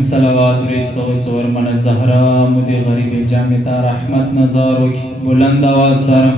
صلوات رستو زور من الزهراء مدي غریب جامعه رحمت نظارو بلند آواز سر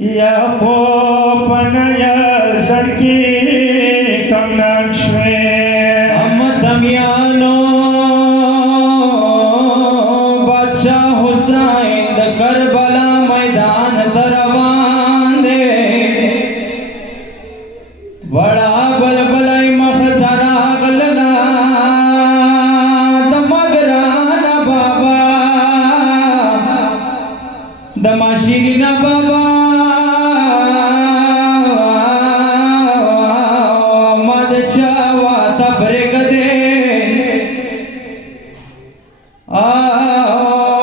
या खो पन या सरकी شاه حسین د کربلا میدان روان دی وړا بلبلای مخ دراغلنا د مګرانا بابا د ماشیرینا بابا مد چاوا تبرګ دے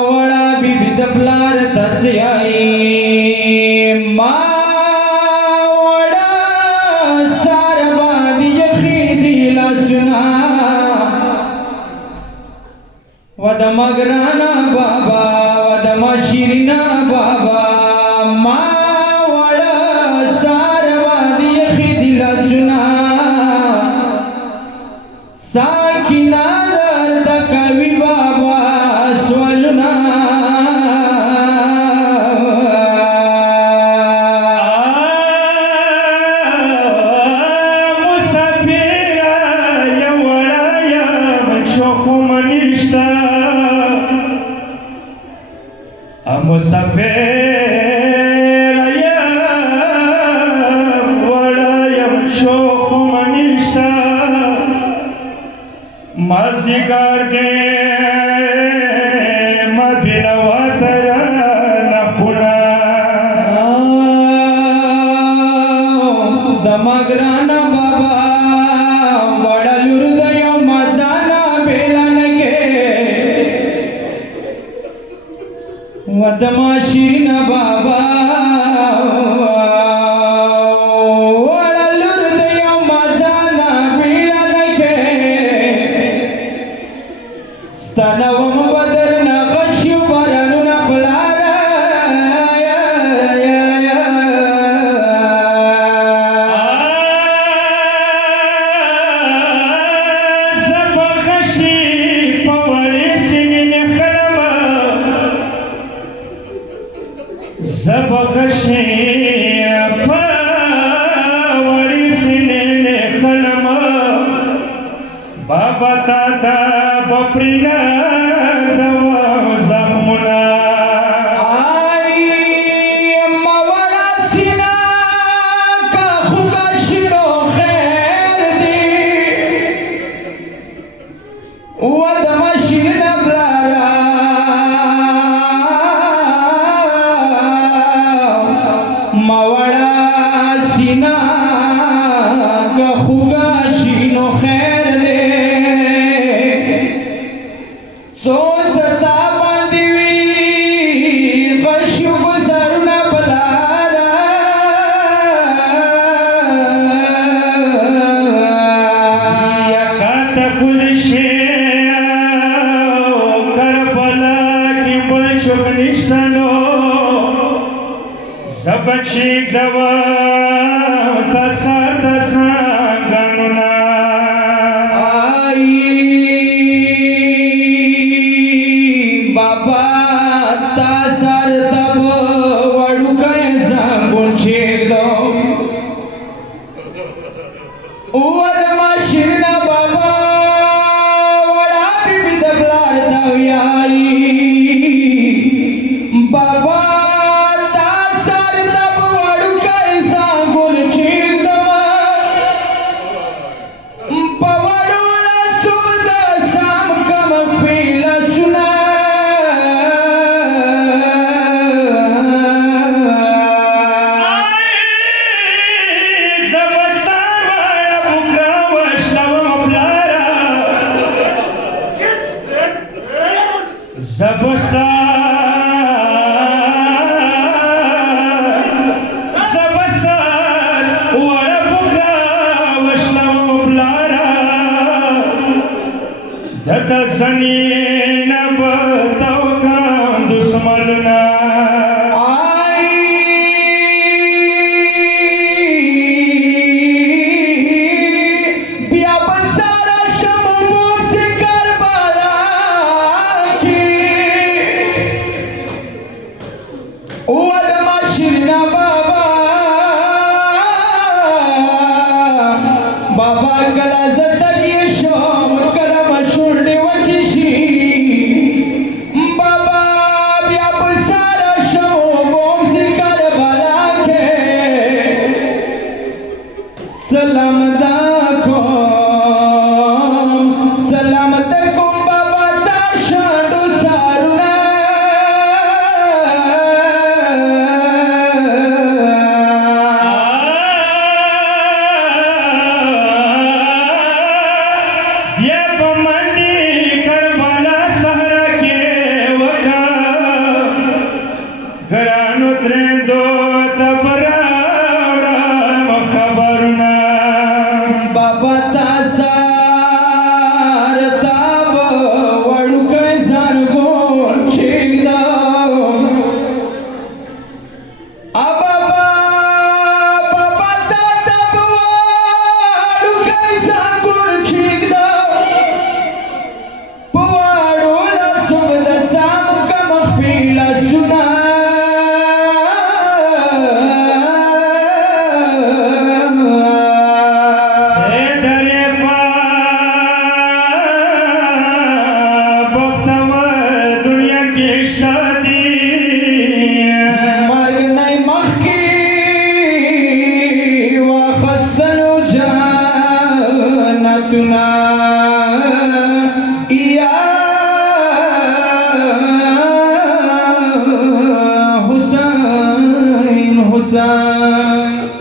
وړا بیبی د پلار تڅای ما ود مگرانا بابا ود مشیرنا بابا ما وڑا ساروادی خیدی لسنا ساکینا درد کوي بابا سوالنا مسافر یا وڑا یم شوق منشتا مازیگار دے مبینوا ترا نخونا دمگرانا بابا وڑا لور دیو مزانا بیلانگے ودما شیرنا بابا وڑا لور دیو مزانا بیلانگے ستنوم بدرنا غشیو برنونا بلارا زبغشنی پاوری سنین خلم بابا تاتا بپرینا دوا زخمنا آئی موڑا سینا کا خوگشنو خیر دی ودم شیرنا بلارا موڑا سینا کا خوگا شینو خیر دے سوچتا باندیوی غشو گزرنا بلارا یکاتا کلشی کربلا کی بلشو نشتنو زبچیک دوا تسا تسا گنونا آئی بابا تا سر تب وڑو کیسا گنچیک دو ودما شیرنا بابا وڑا بیبی دبلار دویائی بابا دتا زنین بتاو کام دشمننا آئی بیا بسارا شموم سے کربلا کی ودما شیرنا بابا کلا زندگی شوم کلا مشهور دی وچشی بابا ګرانو ترېندو ته به راوړم خبرونه بابا تا سار تا به وړوکی ځانګون کښېږدم بابا تا ته به وړوکی ځانګون کښېږدم په واړو لاسو به د سامو که مخفي لاسونه مرګ نه مخکې واخیستلو جنتونه